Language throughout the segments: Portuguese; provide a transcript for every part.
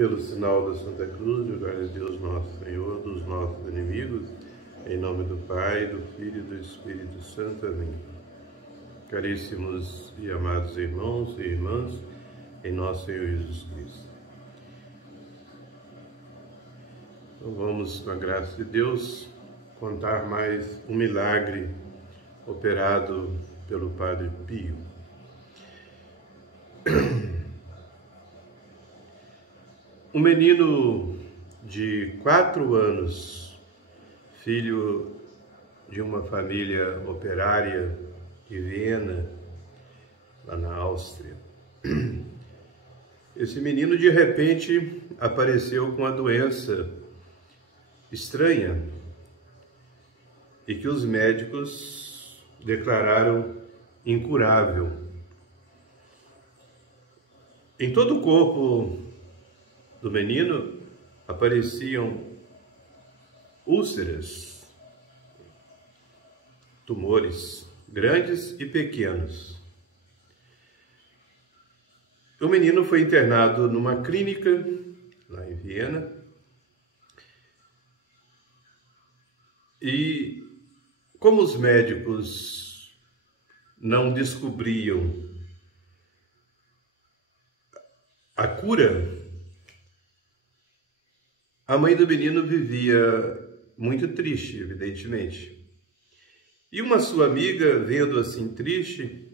Pelo sinal da Santa Cruz, livrai Deus nosso Senhor dos nossos inimigos, em nome do Pai, do Filho e do Espírito Santo. Amém. Caríssimos e amados irmãos e irmãs, em nosso Senhor Jesus Cristo. Então vamos, com a graça de Deus, contar mais um milagre operado pelo Padre Pio. Um menino de 4 anos, filho de uma família operária de Viena, lá na Áustria. Esse menino, de repente, apareceu com uma doença estranha e que os médicos declararam incurável. Em todo o corpo do menino apareciam úlceras, tumores grandes e pequenos. O menino foi internado numa clínica lá em Viena e, como os médicos não descobriam a cura, a mãe do menino vivia muito triste, evidentemente. E uma sua amiga, vendo assim triste,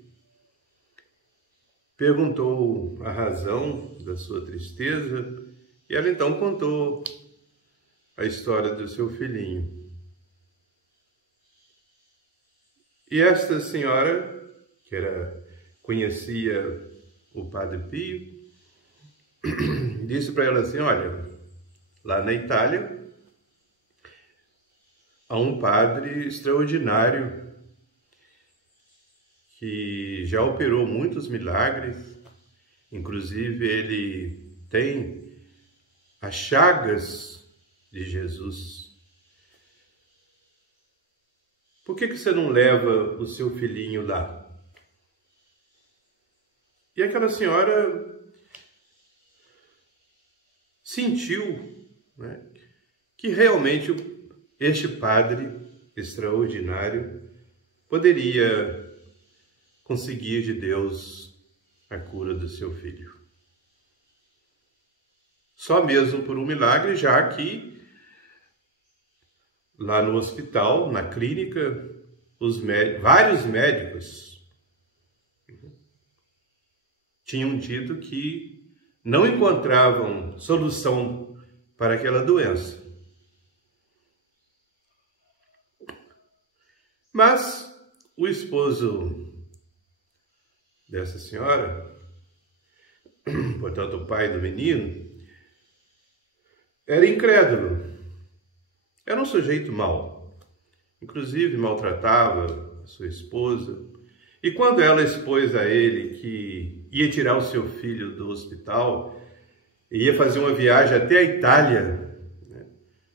perguntou a razão da sua tristeza e ela então contou a história do seu filhinho. E esta senhora, que conhecia o Padre Pio, disse para ela assim: olha, lá na Itália, há um padre extraordinário que já operou muitos milagres, inclusive ele tem as chagas de Jesus. Por que você não leva o seu filhinho lá? E aquela senhora sentiu, que realmente este padre extraordinário poderia conseguir de Deus a cura do seu filho. Só mesmo por um milagre, já que lá no hospital, na clínica, vários médicos tinham dito que não encontravam solução para aquela doença. Mas o esposo dessa senhora, portanto o pai do menino, era incrédulo. Era um sujeito mau. Inclusive maltratava a sua esposa. E quando ela expôs a ele que ia tirar o seu filho do hospital e ia fazer uma viagem até a Itália,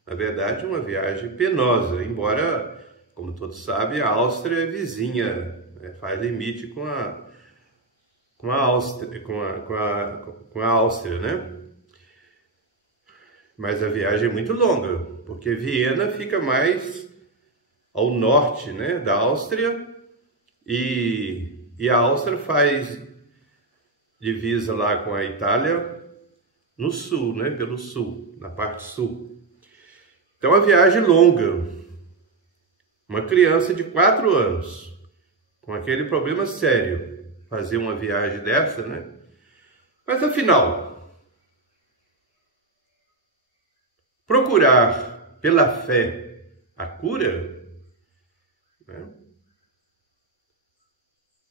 na verdade uma viagem penosa, embora, como todos sabem, a Áustria é vizinha, faz limite com a Áustria, né? Mas a viagem é muito longa, porque Viena fica mais ao norte, né, da Áustria, e a Áustria faz divisa lá com a Itália no sul, né, pelo sul, na parte sul. Então a viagem longa. Uma criança de 4 anos, com aquele problema sério, fazer uma viagem dessa, né? Mas afinal, procurar pela fé a cura, né,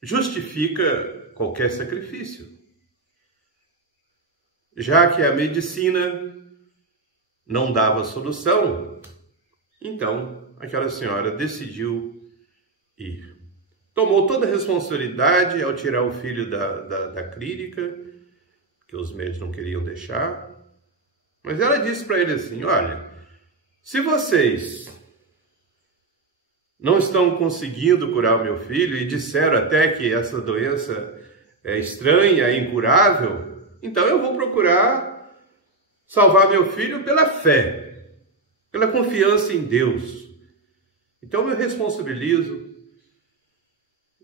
justifica qualquer sacrifício. Já que a medicina não dava solução, então aquela senhora decidiu ir. Tomou toda a responsabilidade ao tirar o filho da clínica, que os médicos não queriam deixar. Mas ela disse para ele assim: olha, se vocês não estão conseguindo curar o meu filho e disseram até que essa doença é estranha, é incurável, então eu vou procurar salvar meu filho pela fé, pela confiança em Deus. Então eu me responsabilizo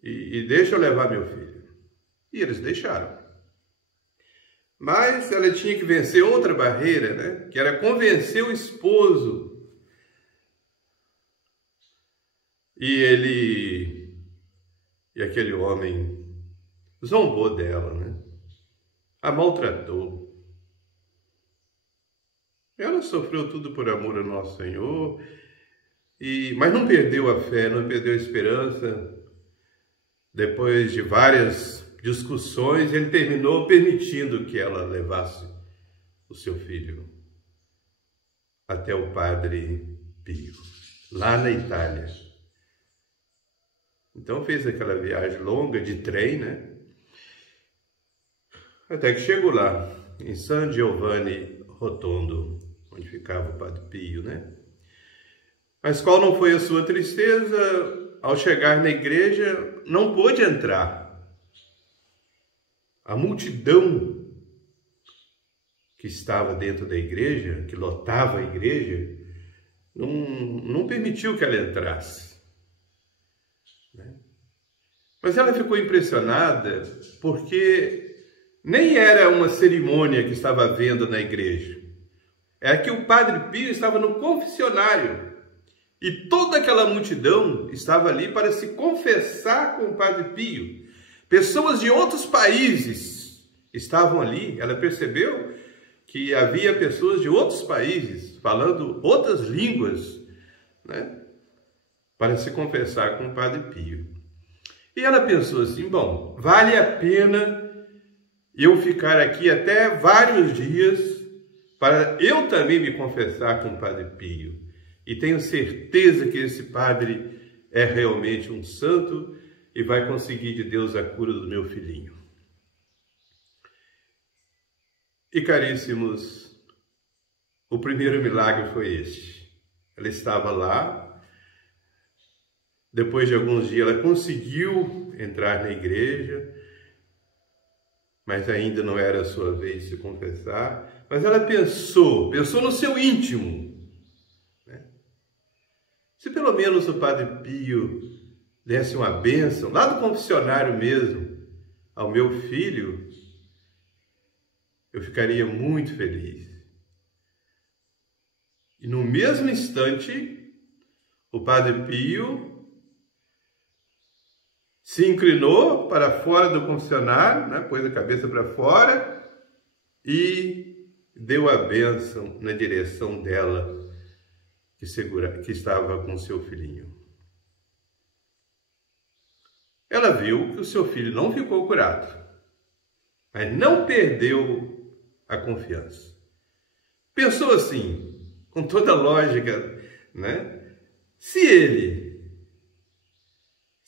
e deixo eu levar meu filho. E eles deixaram. Mas ela tinha que vencer outra barreira, né? Que era convencer o esposo. E aquele homem zombou dela, né? A maltratou. Ela sofreu tudo por amor ao nosso Senhor, mas não perdeu a fé, não perdeu a esperança. Depois de várias discussões, ele terminou permitindo que ela levasse o seu filho até o Padre Pio, lá na Itália. Então fez aquela viagem longa de trem, né? Até que chegou lá, em San Giovanni Rotondo, onde ficava o Padre Pio, né? Mas qual não foi a sua tristeza? Ao chegar na igreja, não pôde entrar. A multidão que estava dentro da igreja, que lotava a igreja, não permitiu que ela entrasse. Mas ela ficou impressionada porque nem era uma cerimônia que estava havendo na igreja. Era que o Padre Pio estava no confessionário e toda aquela multidão estava ali para se confessar com o Padre Pio. Pessoas de outros países estavam ali. Ela percebeu que havia pessoas de outros países falando outras línguas, né, para se confessar com o Padre Pio. E ela pensou assim, bom, vale a pena eu ficar aqui até vários dias para eu também me confessar com o Padre Pio. E tenho certeza que esse padre é realmente um santo e vai conseguir de Deus a cura do meu filhinho. E caríssimos, o primeiro milagre foi este. Ela estava lá, depois de alguns dias ela conseguiu entrar na igreja, mas ainda não era a sua vez de se confessar. Mas ela pensou no seu íntimo, né? Se pelo menos o Padre Pio desse uma bênção, lá do confessionário mesmo, ao meu filho, eu ficaria muito feliz. E no mesmo instante, o Padre Pio se inclinou para fora do confessionário, né? Pôs a cabeça para fora e deu a bênção na direção dela, que estava com seu filhinho. Ela viu que o seu filho não ficou curado, mas não perdeu a confiança. Pensou assim, com toda a lógica, né? Se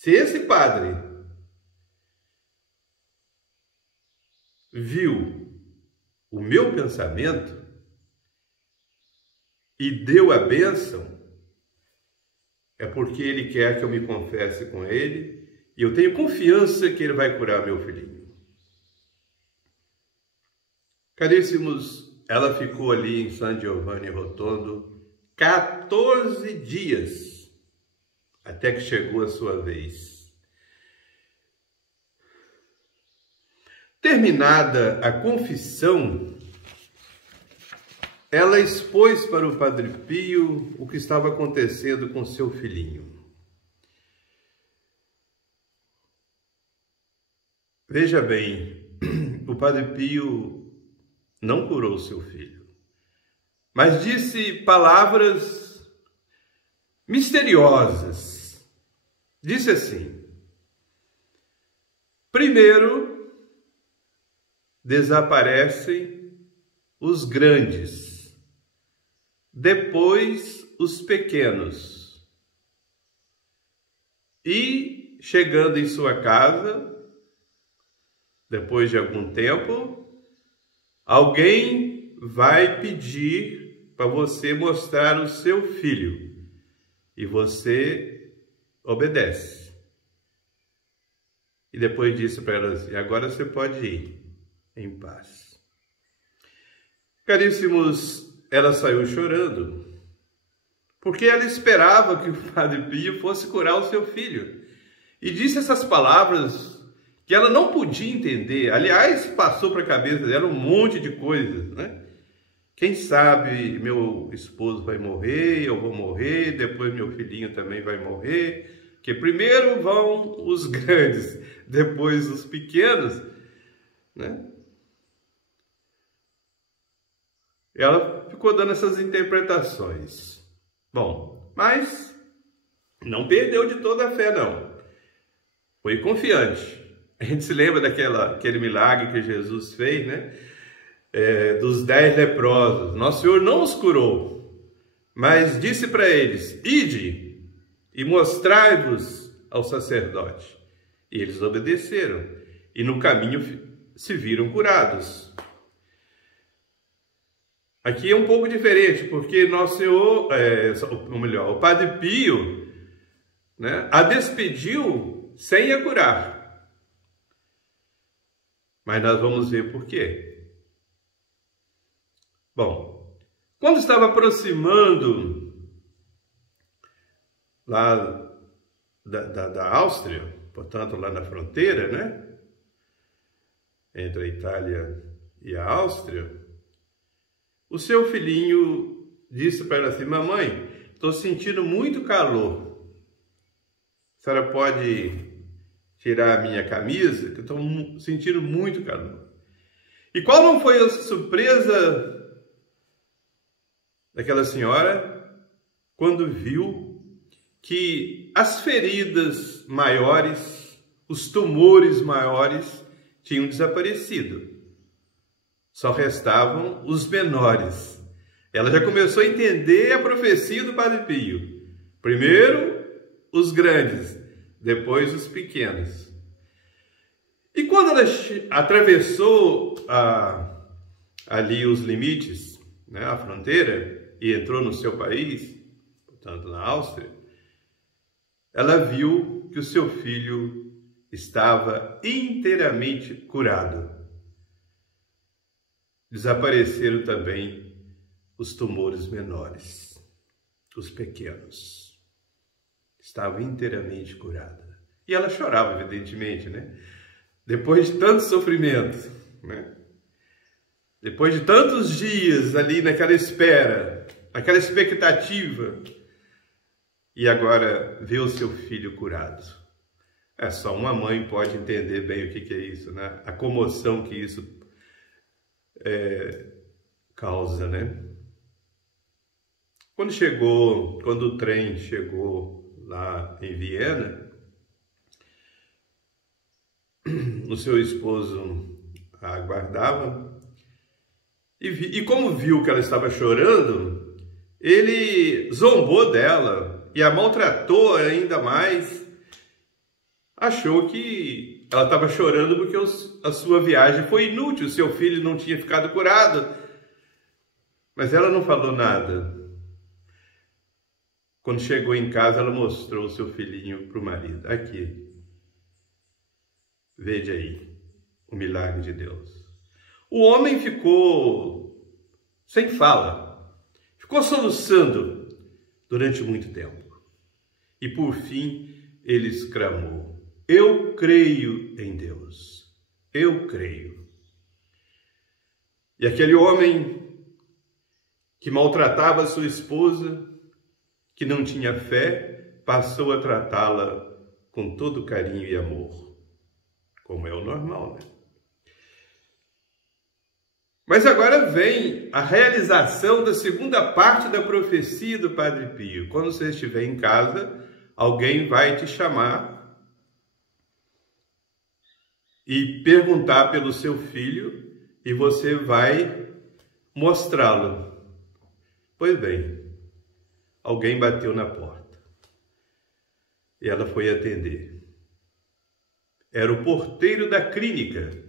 esse padre viu o meu pensamento e deu a bênção, é porque ele quer que eu me confesse com ele e eu tenho confiança que ele vai curar meu filhinho. Caríssimos, ela ficou ali em San Giovanni Rotondo 14 dias, até que chegou a sua vez. Terminada a confissão, ela expôs para o Padre Pio o que estava acontecendo com seu filhinho. Veja bem, o Padre Pio não curou seu filho, mas disse palavras misteriosas. Disse assim: primeiro desaparecem os grandes, depois os pequenos. E chegando em sua casa, depois de algum tempo, alguém vai pedir para você mostrar o seu filho e você obedece. E depois disse para ela assim: agora você pode ir em paz. Caríssimos, ela saiu chorando, porque ela esperava que o Padre Pio fosse curar o seu filho. E disse essas palavras que ela não podia entender. Aliás, passou para a cabeça dela um monte de coisas, né? Quem sabe meu esposo vai morrer, eu vou morrer, depois meu filhinho também vai morrer, que primeiro vão os grandes, depois os pequenos, né? Ela ficou dando essas interpretações. Bom, mas não perdeu de toda a fé, não. Foi confiante. A gente se lembra daquele milagre que Jesus fez, né? Dos 10 leprosos. Nosso Senhor não os curou, mas disse para eles: ide e mostrai-vos ao sacerdote. E eles obedeceram, e no caminho se viram curados. Aqui é um pouco diferente, porque Nosso Senhor, ou melhor, o Padre Pio, né, a despediu sem a curar. Mas nós vamos ver por quê. Bom, quando estava aproximando lá da Áustria, portanto lá na fronteira, né, entre a Itália e a Áustria, o seu filhinho disse para ela assim: mamãe, estou sentindo muito calor. A senhora pode tirar a minha camisa, que eu estou sentindo muito calor. E qual não foi a surpresa daquela senhora quando viu que as feridas maiores, os tumores maiores tinham desaparecido. Só restavam os menores. Ela já começou a entender a profecia do Padre Pio. Primeiro os grandes, depois os pequenos. E quando ela atravessou ali os limites, né, a fronteira, e entrou no seu país, portanto na Áustria, ela viu que o seu filho estava inteiramente curado. Desapareceram também os tumores menores, os pequenos. Estava inteiramente curada. E ela chorava, evidentemente, né? Depois de tanto sofrimento, né? Depois de tantos dias ali naquela espera, naquela expectativa, e agora vê o seu filho curado. Só uma mãe pode entender bem o que é isso, né? A comoção que isso causa, né? Quando o trem chegou lá em Viena, o seu esposo a aguardava e como viu que ela estava chorando, ele zombou dela e a maltratou ainda mais. Achou que ela estava chorando porque a sua viagem foi inútil, o seu filho não tinha ficado curado. Mas ela não falou nada. Quando chegou em casa, ela mostrou o seu filhinho para o marido. Aqui, veja aí o milagre de Deus. O homem ficou sem fala, ficou soluçando durante muito tempo. E por fim, ele exclamou: eu creio em Deus, eu creio. E aquele homem que maltratava sua esposa, que não tinha fé, passou a tratá-la com todo carinho e amor, como é o normal, né? Mas agora vem a realização da segunda parte da profecia do Padre Pio. Quando você estiver em casa, alguém vai te chamar e perguntar pelo seu filho e você vai mostrá-lo. Pois bem, alguém bateu na porta e ela foi atender. Era o porteiro da clínica,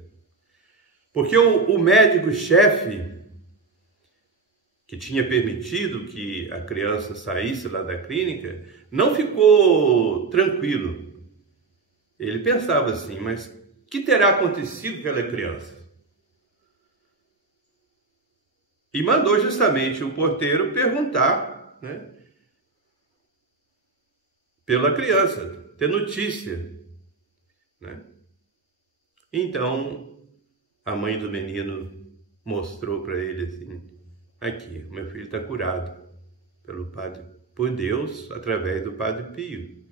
porque o médico-chefe que tinha permitido que a criança saísse lá da clínica não ficou tranquilo. Ele pensava assim: mas o que terá acontecido com aquela criança? E mandou justamente o porteiro perguntar, né, pela criança, ter notícia, né? Então, a mãe do menino mostrou para ele assim: aqui, meu filho está curado por Deus, através do Padre Pio.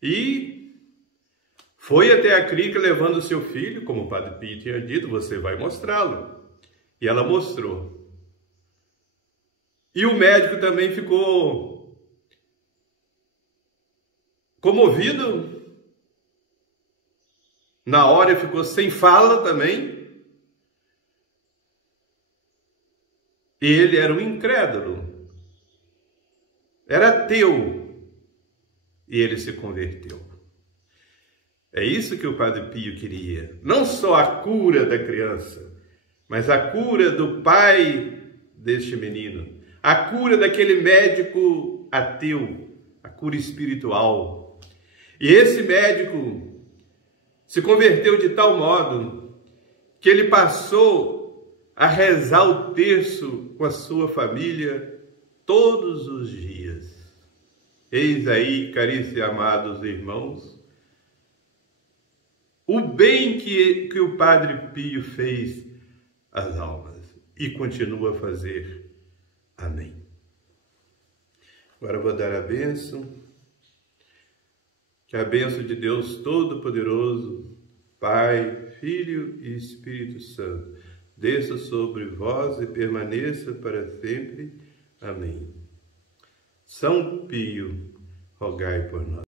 E foi até a clínica levando o seu filho, como o Padre Pio tinha dito, você vai mostrá-lo. E ela mostrou. E o médico também ficou comovido. Na hora ficou sem fala também. Ele era um incrédulo. Era ateu. E ele se converteu. É isso que o Padre Pio queria. Não só a cura da criança, mas a cura do pai deste menino. A cura daquele médico ateu. A cura espiritual. E esse médico se converteu de tal modo que ele passou a rezar o terço com a sua família todos os dias. Eis aí, caríssimos e amados irmãos, o bem que o Padre Pio fez às almas e continua a fazer. Amém. Agora eu vou dar a bênção. Que a bênção de Deus Todo-Poderoso, Pai, Filho e Espírito Santo, desça sobre vós e permaneça para sempre. Amém. São Pio, rogai por nós.